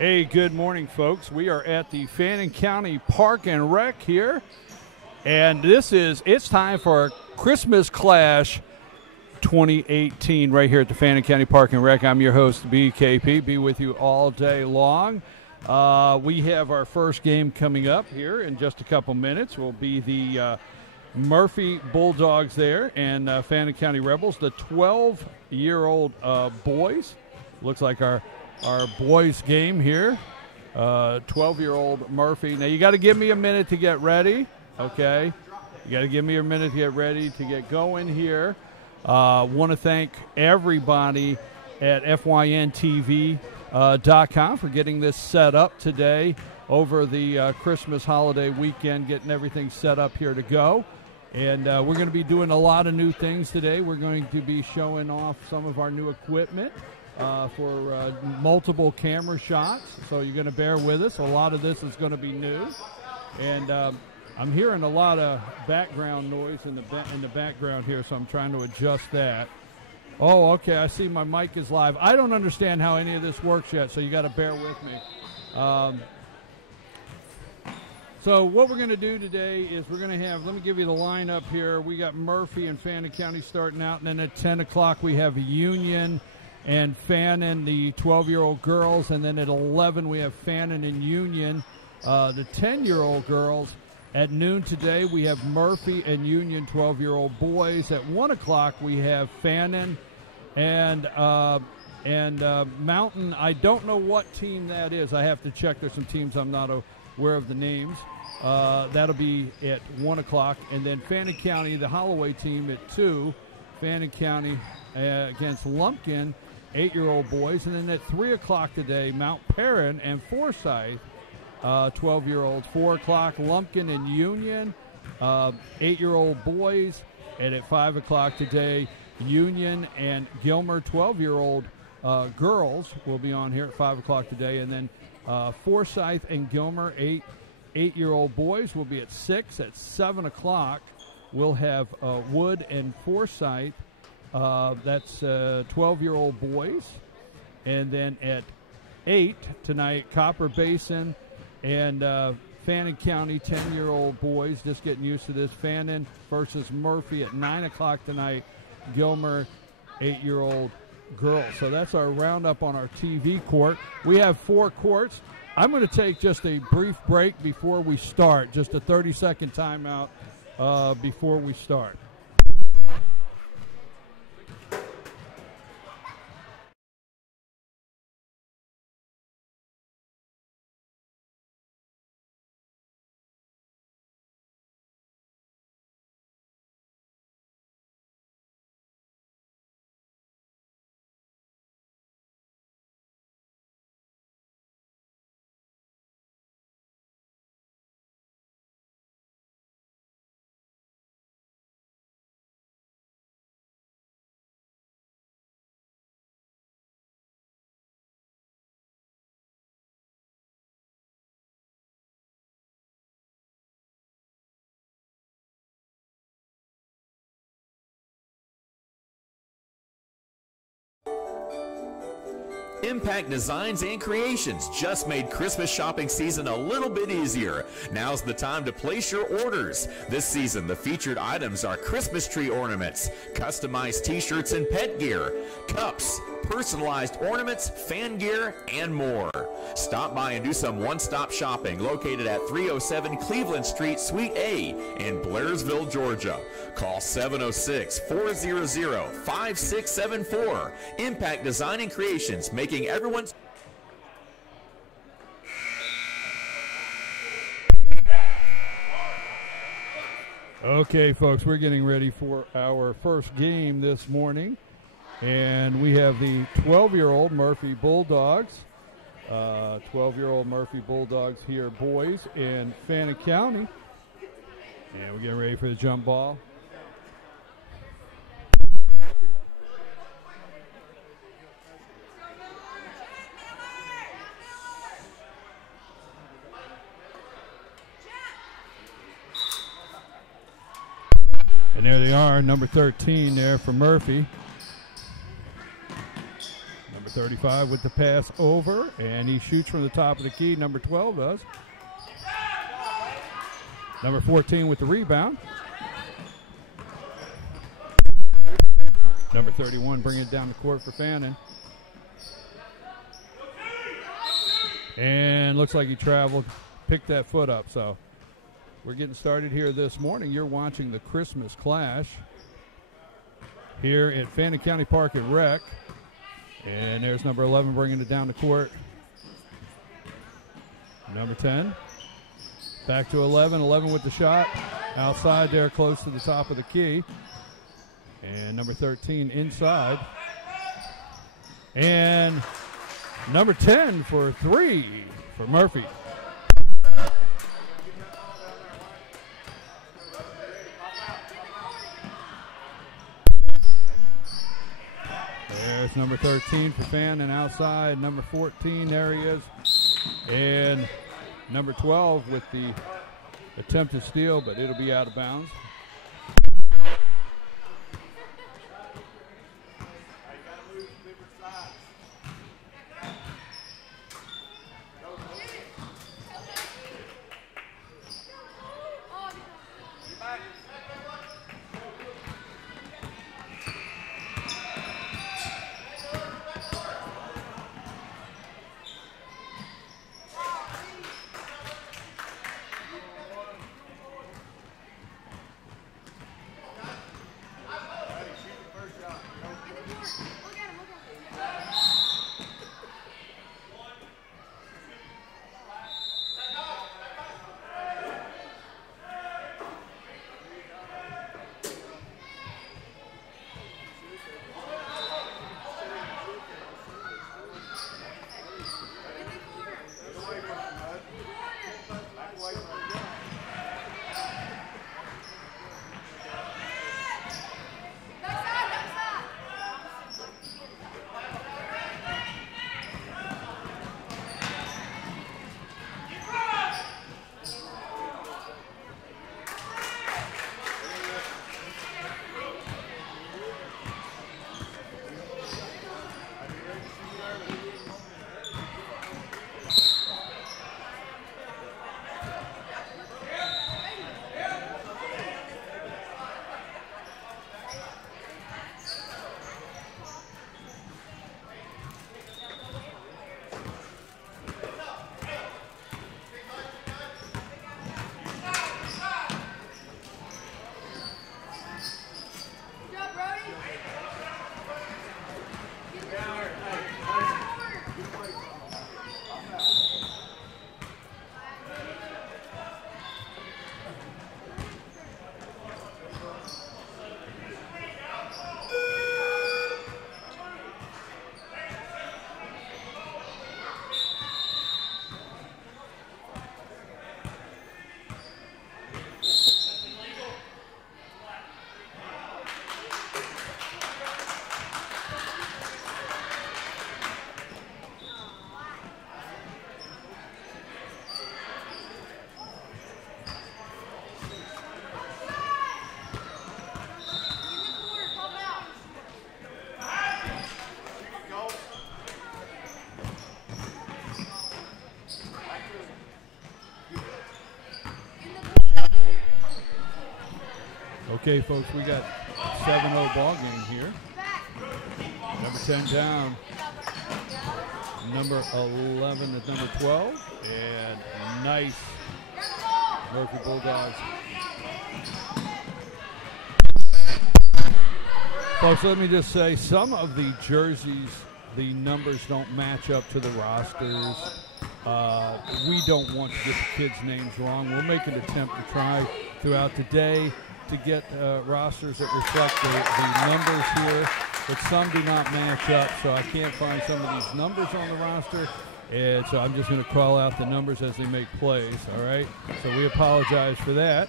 Hey, good morning, folks. We are at the Fannin County Park and Rec here, and it's time for Christmas Clash 2018 right here at the Fannin County Park and Rec. I'm your host, BKP. Be with you all day long. We have our first game coming up here in just a couple minutes. Will be the Murphy Bulldogs there and Fannin County Rebels, the 12-year-old boys. Looks like our boys game here. 12-year-old Murphy. Now you got to give me a minute to get ready, okay? You got to give me a minute to get ready to get going here. Want to thank everybody at FYNTV.com for getting this set up today over the Christmas holiday weekend, getting everything set up here to go. And we're going to be doing a lot of new things today. We're going to be showing off some of our new equipment for multiple camera shots, so you're going to bear with us. A lot of this is going to be new, and I'm hearing a lot of background noise in the background here, so I'm trying to adjust that. Oh, okay, I see my mic is live. I don't understand how any of this works yet, so you got to bear with me. So what we're going to do today is we're going to have, let me give you the lineup here. We got Murphy and Fannin County starting out, and then at 10 o'clock we have Union and Fannin, the 12-year-old girls, and then at 11 we have Fannin and Union, the 10-year-old girls. At noon today we have Murphy and Union, 12-year-old boys. At 1 o'clock we have Fannin and Mountain. I don't know what team that is. I have to check. There's some teams I'm not aware of the names. That'll be at 1 o'clock. And then Fannin County, the Holloway team, at 2. Fannin County against Lumpkin, 8-year-old boys. And then at 3 o'clock today, Mount Perrin and Forsyth, 12-year-olds. 4 o'clock, Lumpkin and Union, 8-year-old boys. And at 5 o'clock today, Union and Gilmer, 12-year-old girls, will be on here at 5 o'clock today. And then Forsyth and Gilmer, 8-year-old boys, will be at 6. At 7 o'clock, we'll have Wood and Forsyth. That's 12-year-old boys. And then at 8 tonight, Copper Basin and Fannin County, 10-year-old boys. Just getting used to this. Fannin versus Murphy at 9 o'clock tonight. Gilmer, 8-year-old girls. So that's our roundup on our TV court. We have 4 courts. I'm going to take just a brief break before we start, just a 30-second timeout before we start. Impact Designs and Creations just made Christmas shopping season a little bit easier. Now's the time to place your orders. This season, the featured items are Christmas tree ornaments, customized t-shirts and pet gear, cups, personalized ornaments, fan gear, and more. Stop by and do some one-stop shopping located at 307 Cleveland Street, Suite A in Blairsville, Georgia. Call 706-400-5674. Impact Design and Creations, making everyone's... Okay, folks, we're getting ready for our first game this morning. And we have the 12-year-old Murphy Bulldogs. 12-year-old Murphy Bulldogs here, boys, in Fannin County. And we're getting ready for the jump ball. And there they are, number 13 there for Murphy. Number 35 with the pass over, and he shoots from the top of the key. Number 12 does. Number 14 with the rebound. Number 31 bringing it down the court for Fannin. And looks like he traveled, picked that foot up. So we're getting started here this morning. You're watching the Christmas Clash here at Fannin County Park at Rec. And there's number 11 bringing it down the court. Number 10. Back to 11. 11 with the shot. Outside there, close to the top of the key. And number 13 inside. And number 10 for 3 for Murphy. There's number 13 for Fannin outside. Number 14, there he is. And number 12 with the attempted steal, but it'll be out of bounds. Okay, folks, we got 7-0 ball game here. Number 10 down. Number 11 is number 12. And nice Murphy Bulldogs. Folks, let me just say, some of the jerseys, the numbers don't match up to the rosters. We don't want to get the kids' names wrong. We'll make an attempt to try throughout the day to get rosters that reflect the numbers here, but some do not match up, so I can't find some of these numbers on the roster, and so I'm just going to call out the numbers as they make plays, all right? So we apologize for that.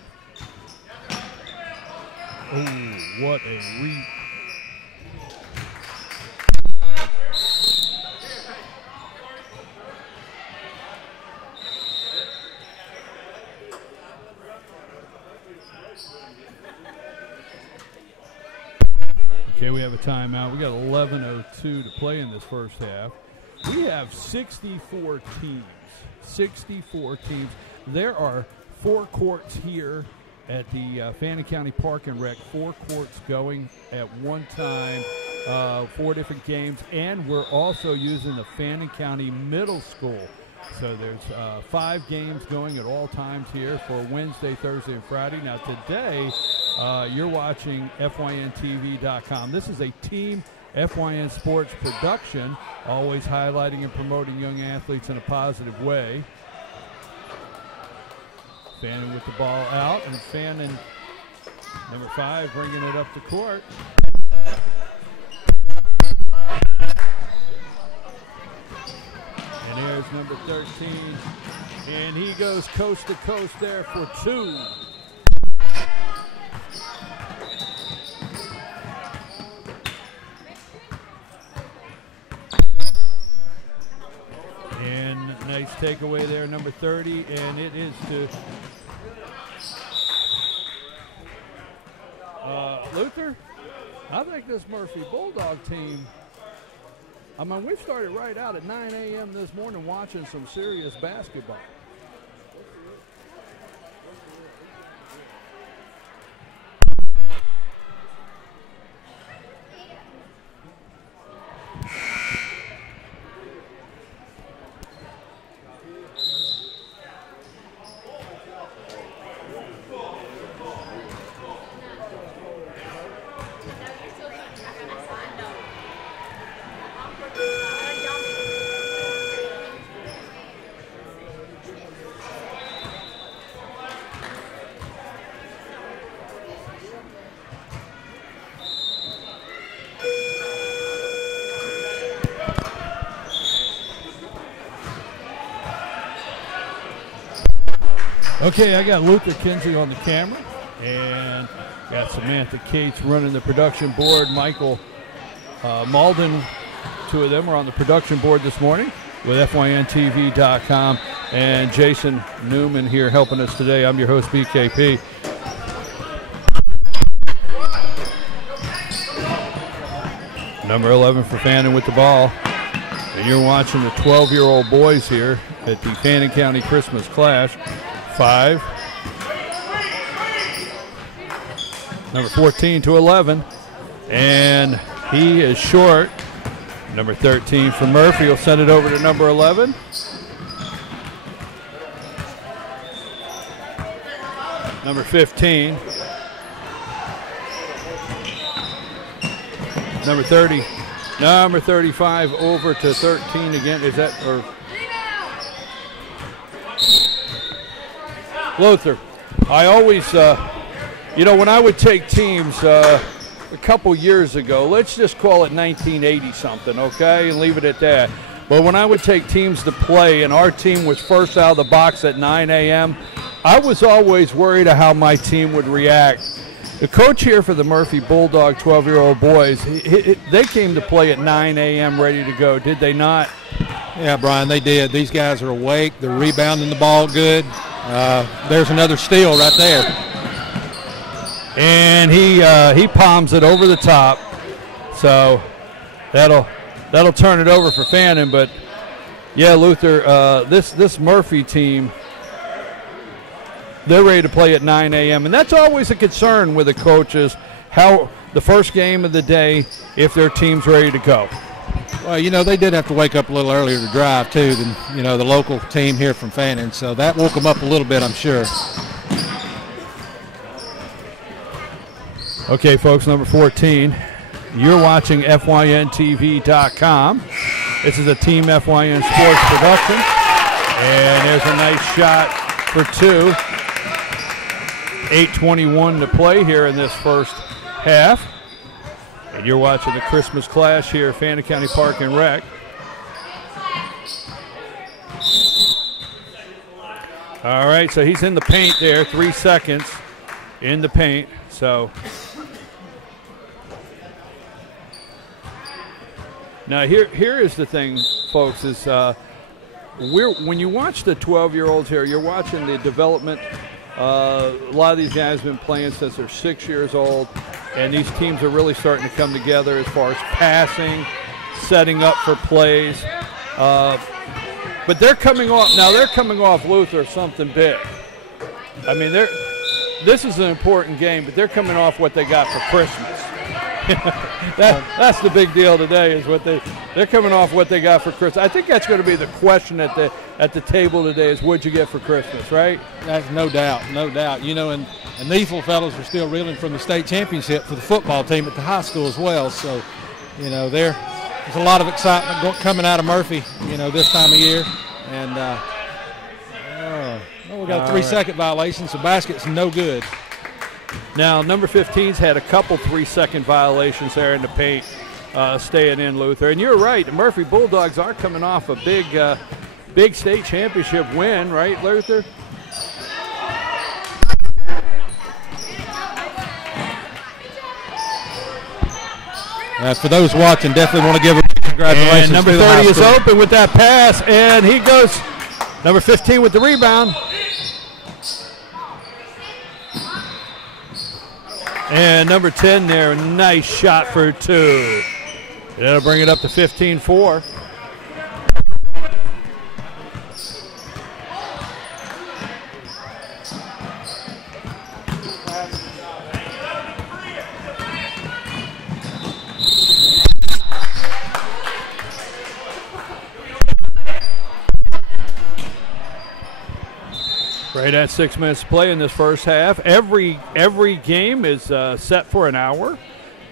Oh, what a Okay, we have a timeout. We got 11:02 to play in this first half. We have 64 teams. 64 teams. There are 4 courts here at the Fannin County Park and Rec. 4 courts going at one time, 4 different games, and we're also using the Fannin County Middle School. So there's 5 games going at all times here for Wednesday, Thursday, and Friday. Now today, you're watching FYNTV.com. This is a Team FYN Sports production, always highlighting and promoting young athletes in a positive way. Fannin with the ball out, and Fannin, number 5, bringing it up the court. And here's number 13, and he goes coast to coast there for 2. And nice takeaway there, number 30, and it is to Luther. I think this Murphy Bulldog team, I mean, we started right out at 9 a.m. this morning watching some serious basketball. Okay, I got Luther Kinsey on the camera, and got Samantha Cates running the production board. Michael Malden, 2 of them are on the production board this morning with FYNTV.com, and Jason Newman here helping us today. I'm your host, BKP. Number 11 for Fannin with the ball. And you're watching the 12-year-old boys here at the Fannin County Christmas Clash. 5. Number 14 to 11. And he is short. Number 13 for Murphy will send it over to number 11. Number 15. Number 30. Number 35 over to 13 again. Is that or Luther? I always, when I would take teams a couple years ago, let's just call it 1980 something, okay, and leave it at that. But when I would take teams to play and our team was first out of the box at 9 a.m., I was always worried of how my team would react. The coach here for the Murphy Bulldog 12-year-old boys, they came to play at 9 a.m. ready to go, did they not? Yeah, Brian, they did. These guys are awake. They're rebounding the ball good. There's another steal right there. And he palms it over the top. So that'll turn it over for Fannin. But, yeah, Luther, this Murphy team, they're ready to play at 9 a.m. And that's always a concern with the coaches, how the first game of the day, if their team's ready to go. Well, they did have to wake up a little earlier to drive, too, than, the local team here from Fannin. So that woke them up a little bit, I'm sure. Okay, folks, number 14. You're watching FYNTV.com. This is a Team FYN Sports production. And there's a nice shot for 2. 8:21 to play here in this first half. And you're watching the Christmas Clash here at Fannin County Park and Rec. All right, so he's in the paint there, 3 seconds in the paint. So now here is the thing, folks, is when you watch the 12-year-olds here, you're watching the development. A lot of these guys have been playing since they're 6 years old. and these teams are really starting to come together as far as passing, setting up for plays. But they're coming off now. They're coming off Luther something big. I mean, this is an important game, but they're coming off what they got for Christmas. That's the big deal today, is what they're coming off what they got for Christmas. I think that's going to be the question at the table today, is what'd you get for Christmas, right? That's no doubt, no doubt. You know, and these little fellows are still reeling from the state championship for the football team at the high school as well. So, you know, there's a lot of excitement coming out of Murphy, you know, this time of year. And we got a 3-second violation, so basket's no good. Now, number 15's had a couple 3-second violations there in the paint, staying in, Luther. And you're right, the Murphy Bulldogs are coming off a big state championship win, right, Luther? For those watching, definitely want to give a big congratulations. And number 30 is open with that pass, and he goes, number 15 with the rebound. And number 10 there, nice shot for 2. That'll bring it up to 15-4. Right at 6 minutes to play in this first half. Every game is set for an hour,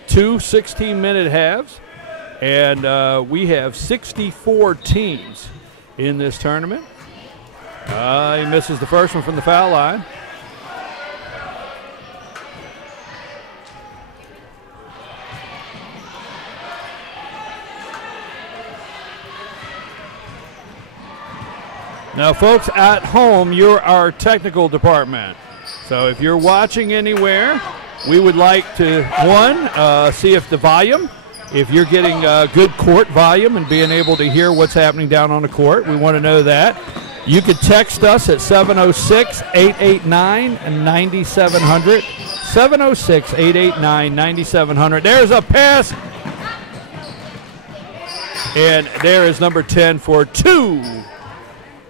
2 16-minute halves, and we have 64 teams in this tournament. He misses the first one from the foul line. Now, folks, at home, you're our technical department. So if you're watching anywhere, we would like to, see if the volume, if you're getting good court volume and being able to hear what's happening down on the court. We want to know that. You could text us at 706-889-9700. 706-889-9700. There's a pass. And there is number 10 for 2.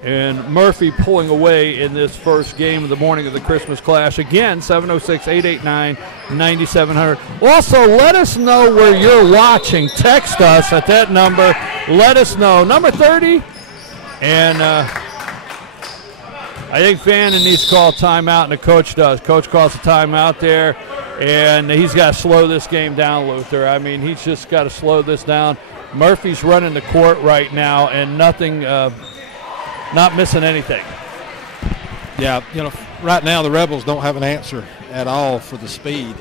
And Murphy pulling away in this first game of the morning of the Christmas Clash. Again, 706-889-9700. Also, let us know where you're watching. Text us at that number. Let us know. Number 30. And I think Fannin needs to call a timeout, and the coach does. Coach calls a timeout there, and he's got to slow this game down, Luther. I mean, he's just got to slow this down. Murphy's running the court right now, and nothing not missing anything. Yeah, you know, right now the Rebels don't have an answer at all for the speed.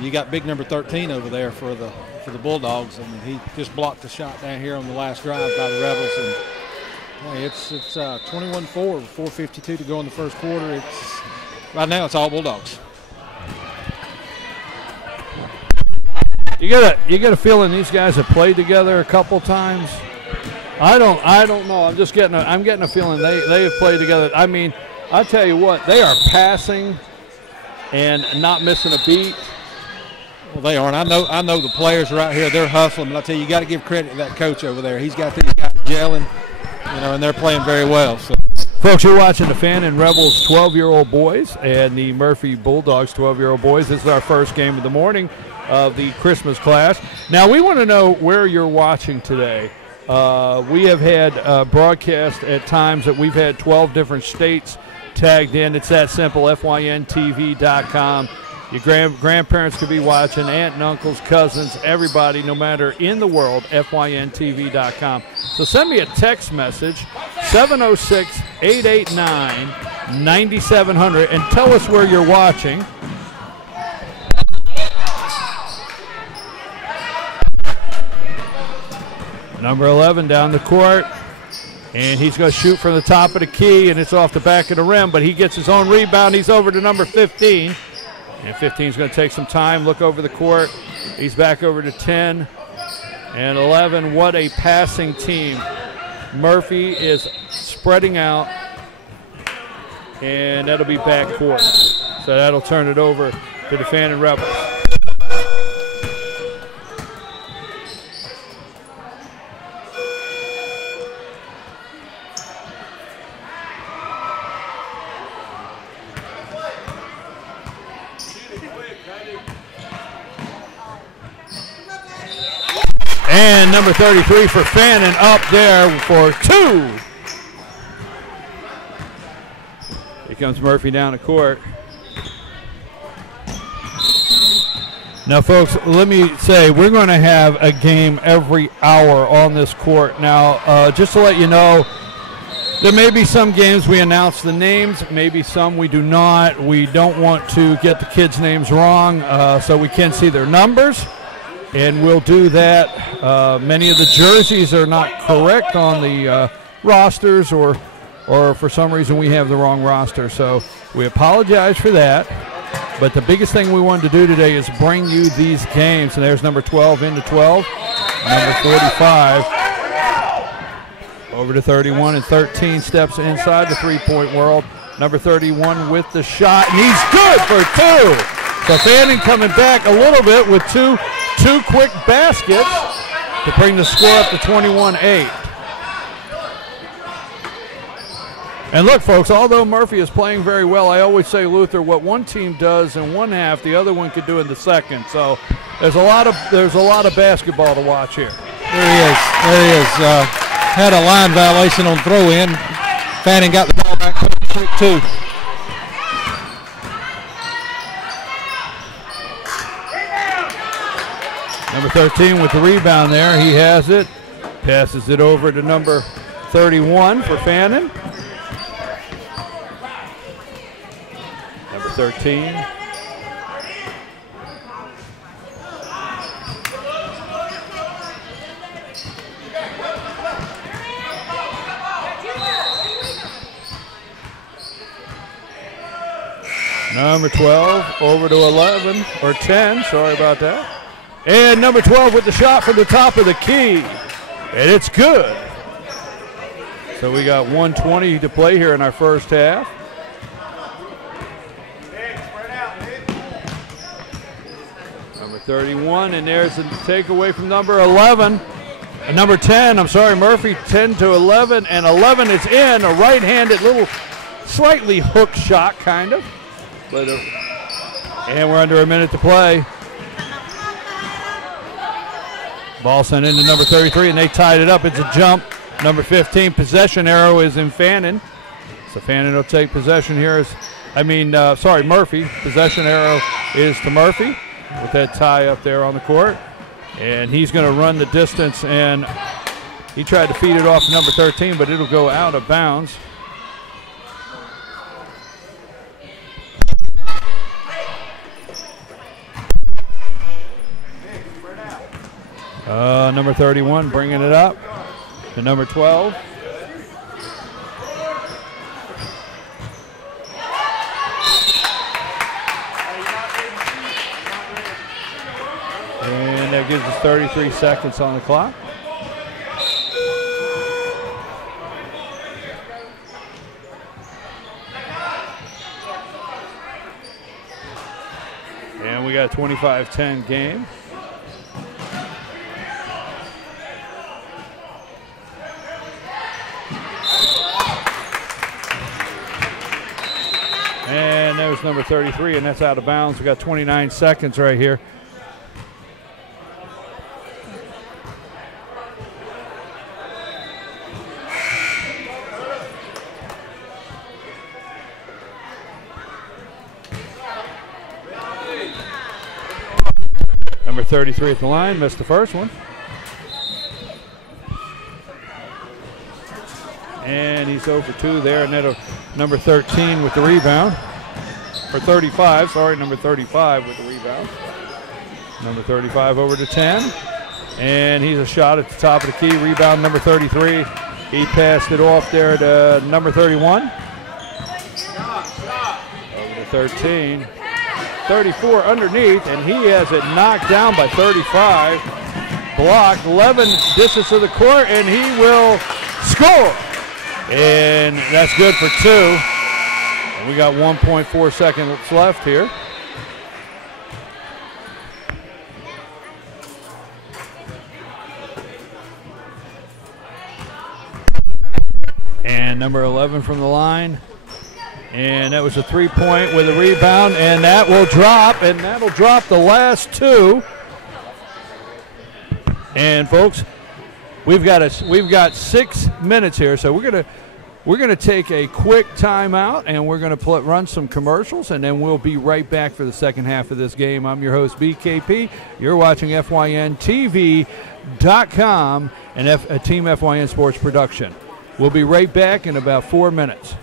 You got big number 13 over there for the Bulldogs. I mean, he just blocked the shot down here on the last drive by the Rebels, and hey, it's 21-4 with 4:52 to go in the first quarter. Right now it's all Bulldogs. You get a feeling these guys have played together a couple times. I don't know. I'm getting a feeling they have played together. I mean, I tell you what, they are passing and not missing a beat. Well, they aren't. I know the players right here. They're hustling, but I tell you, got to give credit to that coach over there. He's got these guys gelling, you know, and they're playing very well. So, folks, you're watching the Fannin Rebels 12-year-old boys and the Murphy Bulldogs 12-year-old boys. This is our first game of the morning of the Christmas Clash. Now, we want to know where you're watching today. We have had broadcast at times that we've had 12 different states tagged in. It's that simple, FYNTV.com. Your grandparents could be watching, aunt and uncles, cousins, everybody, no matter in the world, FYNTV.com. So send me a text message, 706-889-9700, and tell us where you're watching. Number 11 down the court, and he's going to shoot from the top of the key, and it's off the back of the rim, but he gets his own rebound. He's over to number 15, and 15 is going to take some time, look over the court. He's back over to 10 and 11. What a passing team. Murphy is spreading out, and that'll be back court. So that'll turn it over to the Fannin Rebels. And number 33 for Fannin up there for 2. Here comes Murphy down the court. Now, folks, let me say, we're going to have a game every hour on this court. Now, just to let you know, there may be some games we announce the names, maybe some we do not. We don't want to get the kids' names wrong, so we can see their numbers, and we'll do that. Many of the jerseys are not correct on the rosters, or for some reason we have the wrong roster, so we apologize for that. But the biggest thing we wanted to do today is bring you these games. And there's number 12 into 12, number 45 over to 31, and 13 steps inside the three-point world. Number 31 with the shot, and he's good for 2. So Fannin coming back a little bit with two quick baskets to bring the score up to 21-8. And look, folks, although Murphy is playing very well, I always say, Luther, what one team does in one half, the other one could do in the second. So there's a lot of basketball to watch here. There he is. Had a line violation on throw-in. Fannin got the ball back quick, too. Number 13 with the rebound there. He has it. Passes it over to number 31 for Fannin. 13. Number 12 over to 11, or 10, sorry about that. And number 12 with the shot from the top of the key. And it's good. So we got 1:20 to play here in our first half. Number 31, and there's a takeaway from number 11. And number 10, I'm sorry, Murphy, 10 to 11, and 11 is in. A right-handed little slightly hook shot, kind of. But and we're under a minute to play. Ball sent into number 33, and they tied it up. It's a jump. Number 15, possession arrow is in Fannin. So Fannin will take possession here. Murphy. Possession arrow is to Murphy with that tie up there on the court. And he's going to run the distance, and he tried to feed it off number 13, but it'll go out of bounds. Number 31 bringing it up to number 12. And that gives us 33 seconds on the clock. And we got a 25-10 game. And there's number 33, and that's out of bounds. We got 29 seconds right here. Number 33 at the line, missed the first one. And he's over 2 there, and then number 13 with the rebound. Or 35, sorry, number 35 with the rebound. Number 35 over to 10. And he's a shot at the top of the key. Rebound number 33. He passed it off there to number 31. Over to 13. 34 underneath, and he has it knocked down by 35. Blocked, 11 distance to the court, and he will score. And that's good for 2. And we got 1.4 seconds left here. And number 11 from the line. And that was a 3-point with a rebound, and that will drop, and that'll drop the last 2. And folks, we've got 6 minutes here, so we're gonna take a quick timeout, and we're gonna run some commercials, and then we'll be right back for the second half of this game. I'm your host, BKP. You're watching FYNTV.com and a Team FYN Sports Production. We'll be right back in about 4 minutes.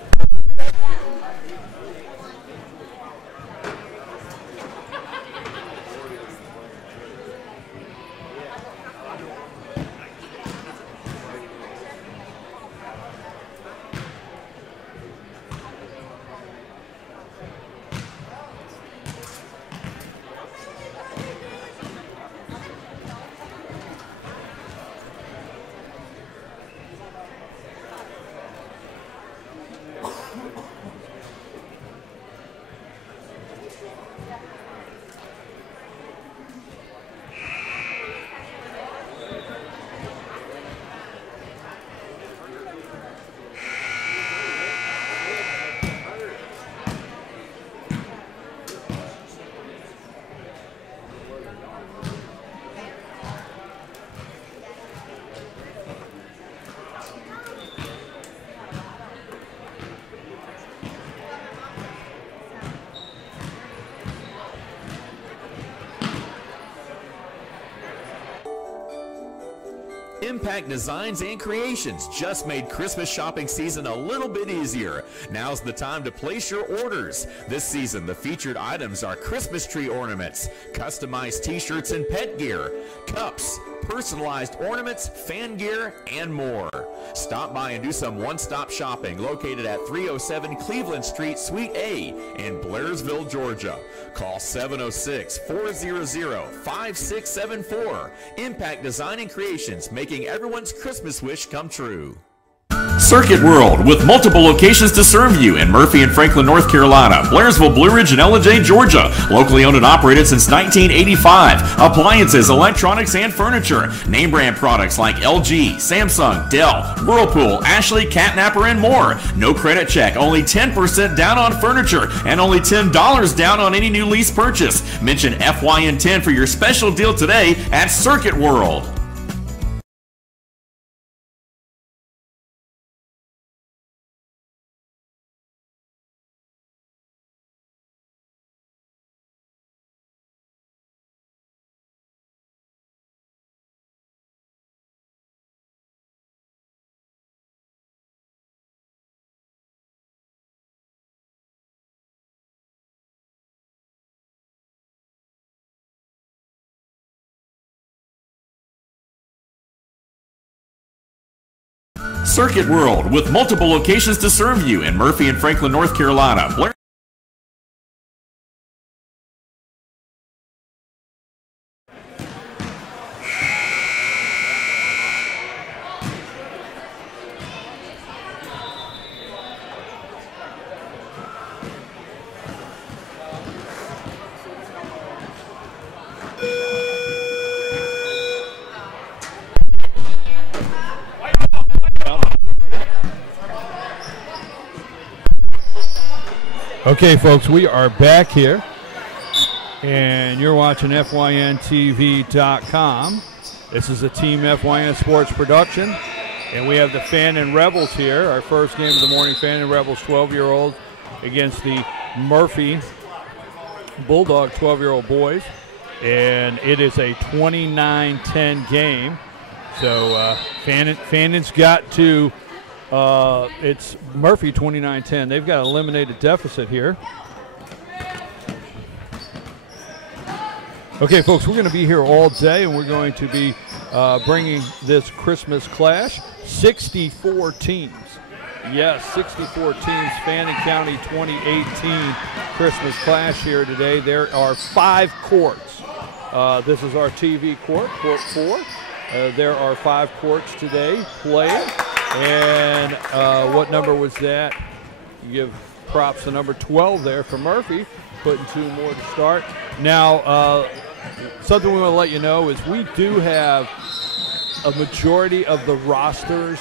Impact Designs and Creations just made Christmas shopping season a little bit easier. Now's the time to place your orders. This season, the featured items are Christmas tree ornaments, customized t-shirts and pet gear, cups, personalized ornaments, fan gear, and more. Stop by and do some one-stop shopping located at 307 Cleveland Street, Suite A in Blairsville, Georgia. Call 706-400-5674. Impact Design and Creations, making everyone's Christmas wish come true. Circuit World, with multiple locations to serve you in Murphy and Franklin, North Carolina, Blairsville, Blue Ridge, and Ellijay, Georgia. Locally owned and operated since 1985. Appliances, electronics, and furniture. Name brand products like LG, Samsung, Dell, Whirlpool, Ashley, Catnapper, and more. No credit check, only 10% down on furniture, and only $10 down on any new lease purchase. Mention FYN10 for your special deal today at Circuit World. Circuit World, with multiple locations to serve you in Murphy and Franklin, North Carolina. Okay, folks, we are back here, and you're watching FYNTV.com. This is a Team FYN Sports Production, and we have the Fannin Rebels here. Our first game of the morning, Fannin Rebels 12-year-old against the Murphy Bulldog 12-year-old boys, and it is a 29-10 game. So Fannin's got to... it's Murphy 29-10. They've got an eliminated deficit here. Okay, folks, we're going to be here all day, and we're going to be bringing this Christmas clash. 64 teams. Yes, 64 teams. Fannin County 2018 Christmas clash here today. There are 5 courts. This is our TV court, Court 4. There are 5 courts today playing. And what number was that? You give props to number 12 there for Murphy, putting 2 more to start. Now, something we want to let you know is we do have a majority of the rosters,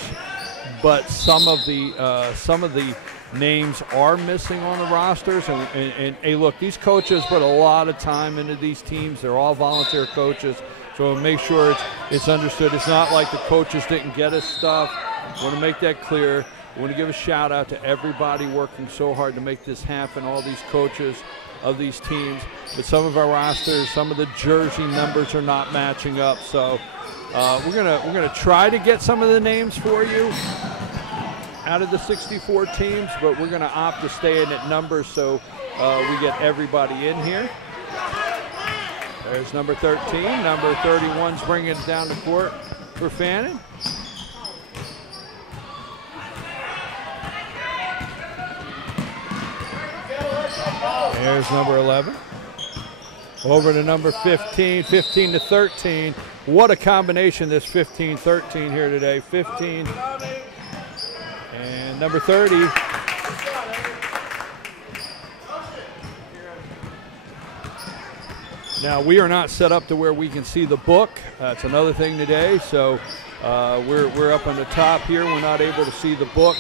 but some of the names are missing on the rosters. And hey, look, these coaches put a lot of time into these teams. They're all volunteer coaches. So make sure it's understood. It's not like the coaches didn't get us stuff. I want to make that clear. I want to give a shout out to everybody working so hard to make this happen, all these coaches of these teams. But some of our rosters, some of the jersey numbers are not matching up. So we're gonna try to get some of the names for you out of the 64 teams, but we're gonna opt to stay in at numbers so we get everybody in here. There's number 13. Number 31's bringing it down the court for Fannin. There's number 11. Over to number 15, 15 to 13. What a combination, this 15-13 here today. 15 and number 30. Now, we are not set up to where we can see the book. That's another thing today. So we're up on the top here. We're not able to see the book.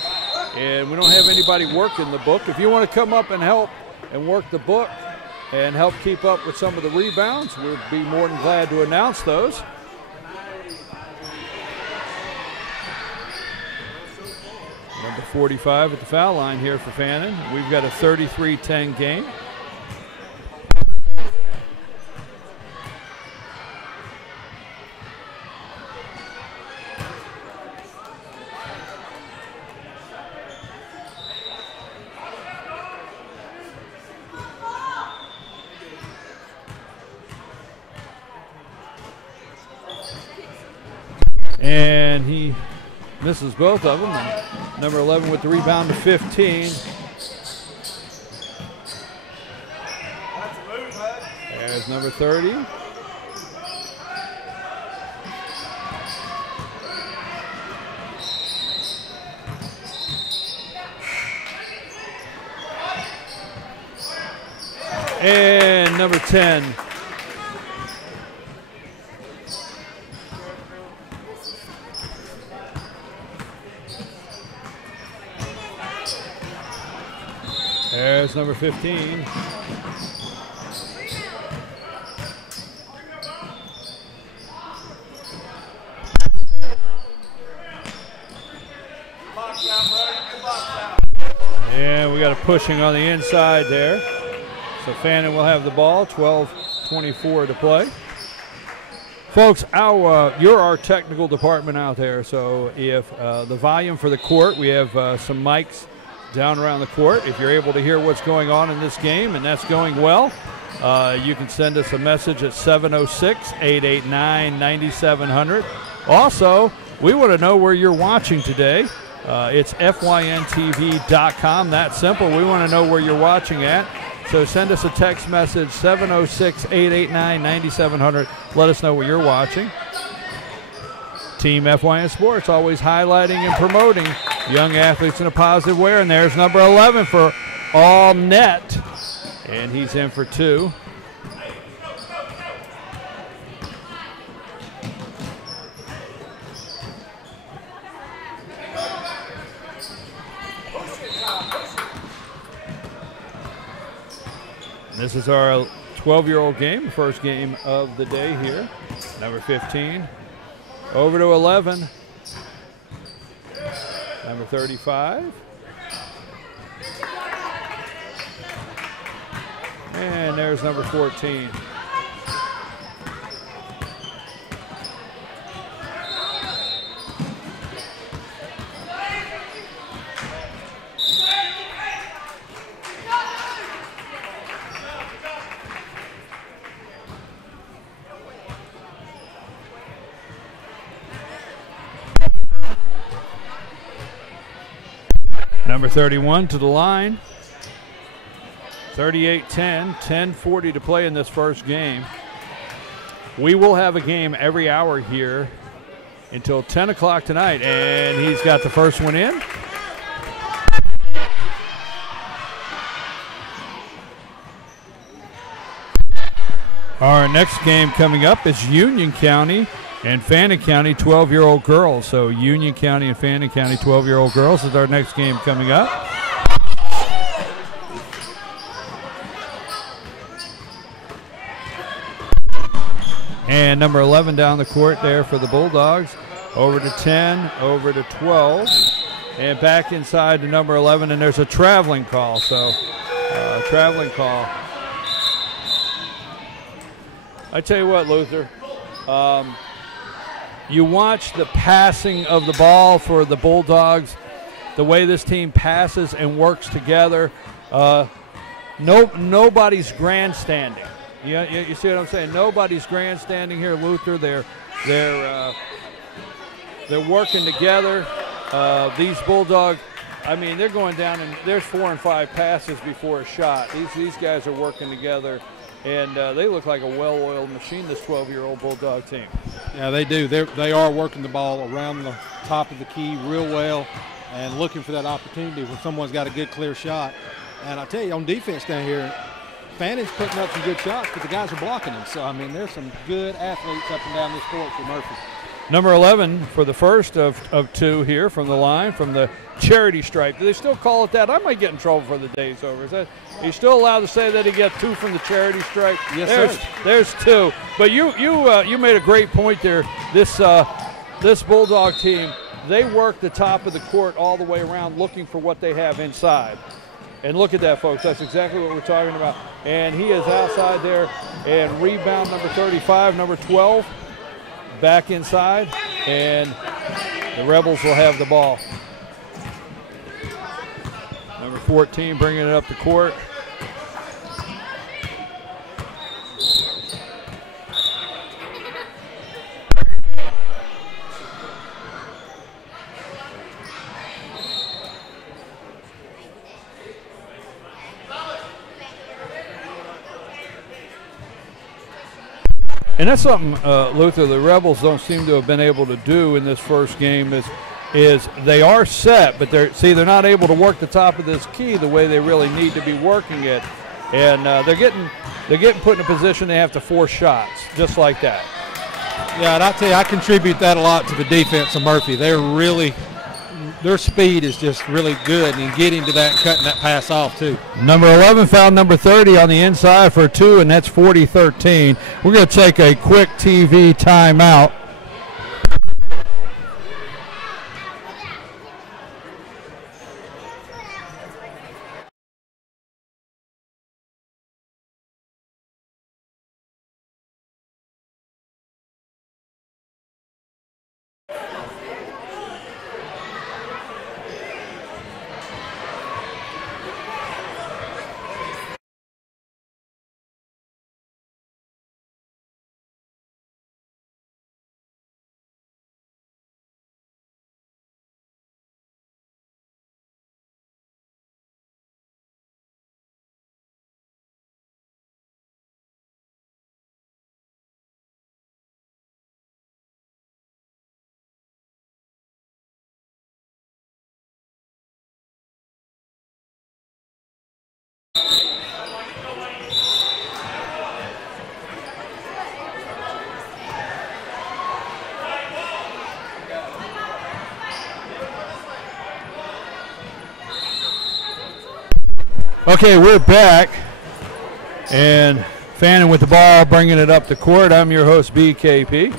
And we don't have anybody working the book. If you want to come up and help and work the book and help keep up with some of the rebounds, we'd be more than glad to announce those. Number 45 at the foul line here for Fannin. We've got a 33-10 game. And he misses both of them. And number 11 with the rebound to 15. There's number 30. And number 10. There's number 15. Yeah, we got a pushing on the inside there. So Fannin will have the ball, 12:24 to play. Folks, you're our technical department out there, so if the volume for the court, we have some mics down around the court. If you're able to hear what's going on in this game, and that's going well, you can send us a message at 706-889-9700. Also, we want to know where you're watching today. It's FYNTV.com. That's simple. We want to know where you're watching at. So send us a text message, 706-889-9700. Let us know where you're watching. Team FYN Sports always highlighting and promoting young athletes in a positive way. And there's number 11 for all net. And he's in for two. This is our 12-year-old game, first game of the day here. Number 15. Over to 11. Number 35. And there's number 14. Number 31 to the line. 38-10, 10:40 to play in this first game. We will have a game every hour here until 10 o'clock tonight, and he's got the first one in. Our next game coming up is Union County and Fannin County 12-year-old girls. So Union County and Fannin County 12-year-old girls is our next game coming up. And number 11 down the court there for the Bulldogs. Over to 10, over to 12, and back inside to number 11, and there's a traveling call. So, traveling call. I tell you what, Luther, you watch the passing of the ball for the Bulldogs, the way this team passes and works together. Nobody's grandstanding. You see what I'm saying? Nobody's grandstanding here, Luther. They're working together. These Bulldogs, I mean, they're going down, and there's 4 and 5 passes before a shot. These guys are working together, and they look like a well-oiled machine, this 12-year-old Bulldog team. Yeah, they do. They are working the ball around the top of the key real well and looking for that opportunity when someone's got a good, clear shot. And I tell you, on defense down here, Fannin's putting up some good shots, but the guys are blocking them. So, I mean, there's some good athletes up and down this court for Murphy. Number 11 for the first of 2 here from the line, from the charity stripe. Do they still call it that? I might get in trouble for the day's over. Is that he's still allowed to say that he got 2 from the charity stripe? Yes, sir. There's 2. But you made a great point there. This Bulldog team, they work the top of the court all the way around, looking for what they have inside. And look at that, folks. That's exactly what we're talking about. And he is outside there, and rebound number 35, number 12. Back inside, and the Rebels will have the ball. Number 14 bringing it up the court. And that's something, Luther, the Rebels don't seem to have been able to do in this first game is they are set, but they're not able to work the top of this key the way they really need to be working it. And they're getting put in a position they have to force shots, just like that. Yeah, and I tell you, I contribute that a lot to the defense of Murphy. Their speed is just really good, and getting to that and cutting that pass off, too. Number 11 fouled number 30 on the inside for 2, and that's 40-13. We're going to take a quick TV timeout. Okay, we're back, and Fannin with the ball, bringing it up the court. I'm your host, BKP,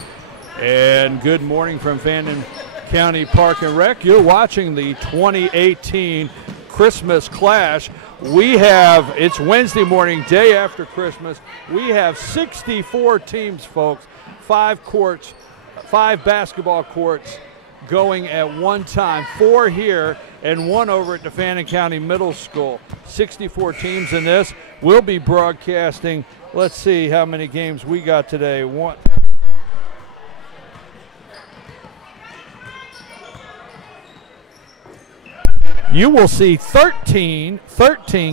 and good morning from Fannin County Park and Rec. You're watching the 2018 Christmas Clash. It's Wednesday morning, day after Christmas. We have 64 teams, folks, 5 basketball courts going at one time, 4 here and 1 over at the Fannin County Middle School. 64 teams in this. We'll be broadcasting, let's see how many games we got today. You will see 13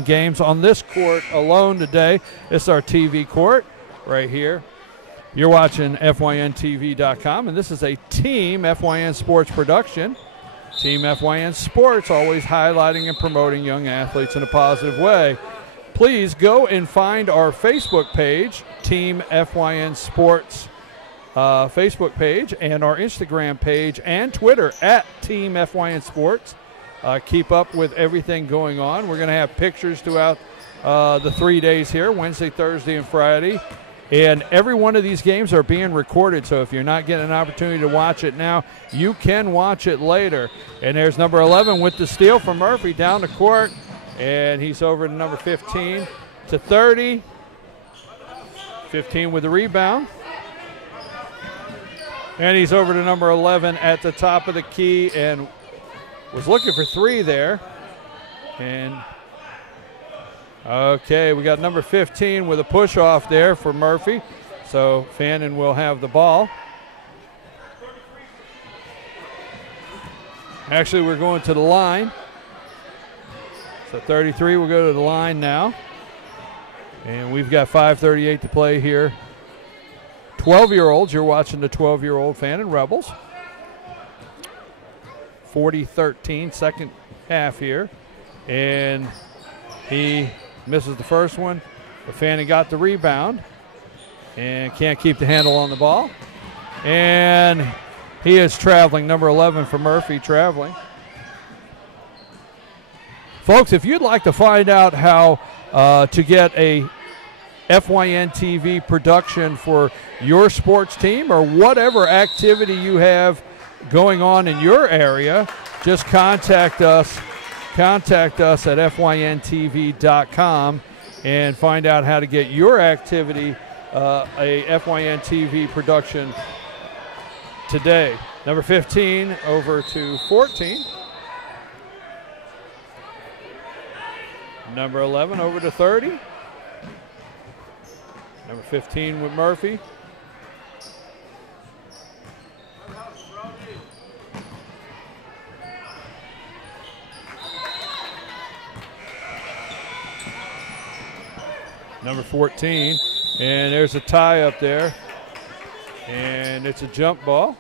games on this court alone today. It's our TV court right here. You're watching FYNTV.com, and this is a Team FYN Sports production. Team FYN Sports, always highlighting and promoting young athletes in a positive way. Please go and find our Facebook page, Team FYN Sports Facebook page, and our Instagram page and Twitter at Team FYN Sports. Keep up with everything going on. We're going to have pictures throughout the 3 days here, Wednesday, Thursday, and Friday. And every one of these games are being recorded, so if you're not getting an opportunity to watch it now, you can watch it later. And there's number 11 with the steal from Murphy down the court, and he's over to number 15 to 30. 15 with the rebound. And he's over to number 11 at the top of the key and was looking for 3 there. And okay, we got number 15 with a push off there for Murphy. So Fannin will have the ball. Actually, we're going to the line. So 33 will go to the line now. And we've got 5:38 to play here. 12-year-olds, you're watching the 12-year-old Fannin Rebels. 40-13, second half here. And he misses the first one, but Fannin got the rebound and can't keep the handle on the ball. And he is traveling, number 11 for Murphy, traveling. Folks, if you'd like to find out how to get a FYNTV production for your sports team or whatever activity you have going on in your area, just contact us. Contact us at FYNTV.com and find out how to get your activity a FYNTV production today. Number 15 over to 14. Number 11 over to 30. Number 15 with Murphy. Number 14, and there's a tie up there, and it's a jump ball.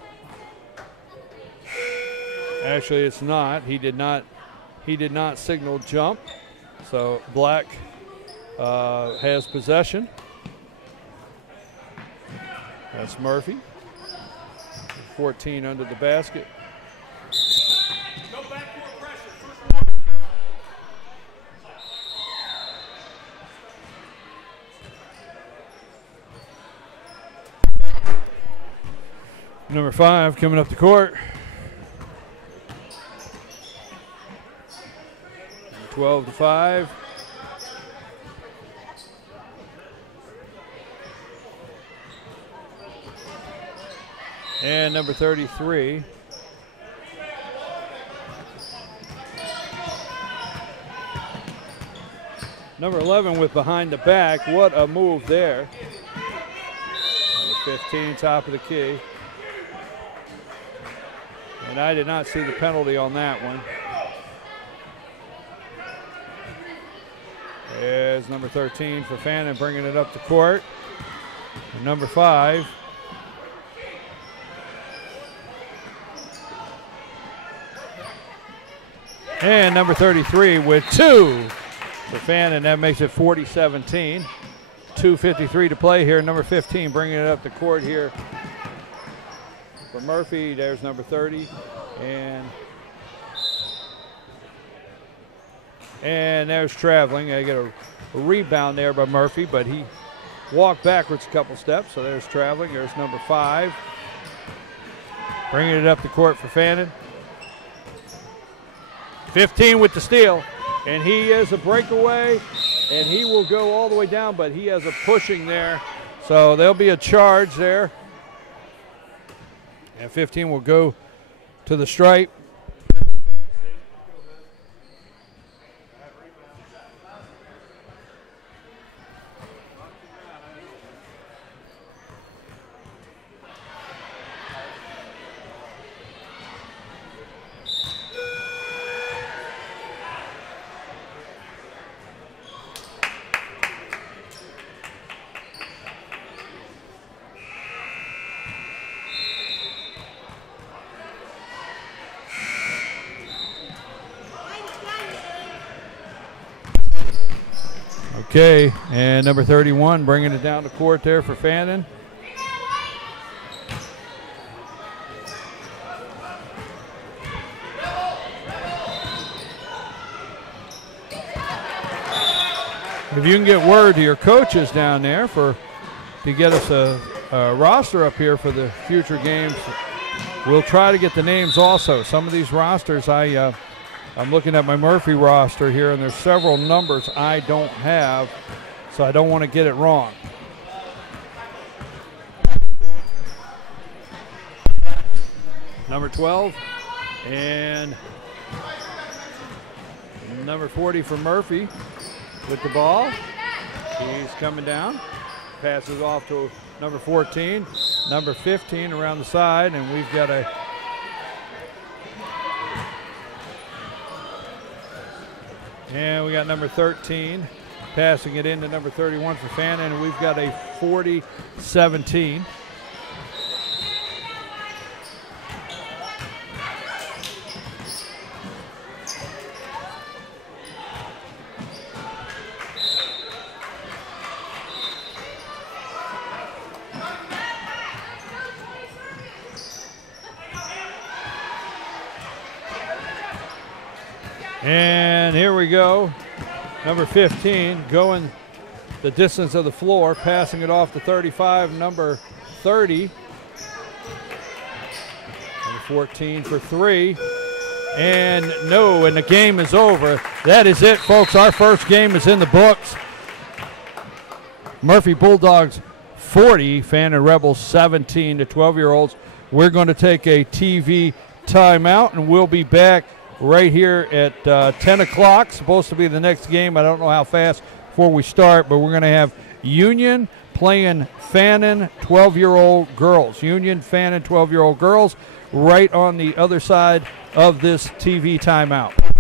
Actually, it's not. He did not signal jump. So Black has possession. That's Murphy. 14 under the basket. Number 5 coming up the court. 12-5. And number 33. Number 11 with behind the back. What a move there. Number 15, top of the key. And I did not see the penalty on that one. There's number 13 for Fannin bringing it up the court. And number 5. And number 33 with 2 for Fannin. That makes it 40-17. 2:53 to play here. Number 15 bringing it up the court here for Murphy. There's number 30. And there's traveling. They get a rebound there by Murphy, but he walked backwards a couple steps, so there's traveling. There's number 5. Bringing it up the court for Fannin. 15 with the steal, and he is a breakaway, and he will go all the way down, but he has a pushing there, so there'll be a charge there. And 15 will go to the stripe. Okay, and number 31 bringing it down the court there for Fannin. If you can get word to your coaches down there for to get us a roster up here for the future games. We'll try to get the names also. Some of these rosters, I'm looking at my Murphy roster here, and there's several numbers I don't have, so I don't want to get it wrong. Number 12 and number 40 for Murphy with the ball. He's coming down. Passes off to number 14, number 15 around the side, and we've got we got number 13 passing it into number 31 for Fannin, and we've got a 40-17. And here we go. Number 15 going the distance of the floor, passing it off to 35, number 30. Number 14 for 3. And no, and the game is over. That is it, folks. Our first game is in the books. Murphy Bulldogs 40, Fannin Rebels 17 to 12-year-olds. We're going to take a TV timeout, and we'll be back right here at 10 o'clock. Supposed to be the next game. I don't know how fast before we start, but we're going to have Union playing Fannin 12-year-old girls. Union, Fannin 12-year-old girls right on the other side of this TV timeout.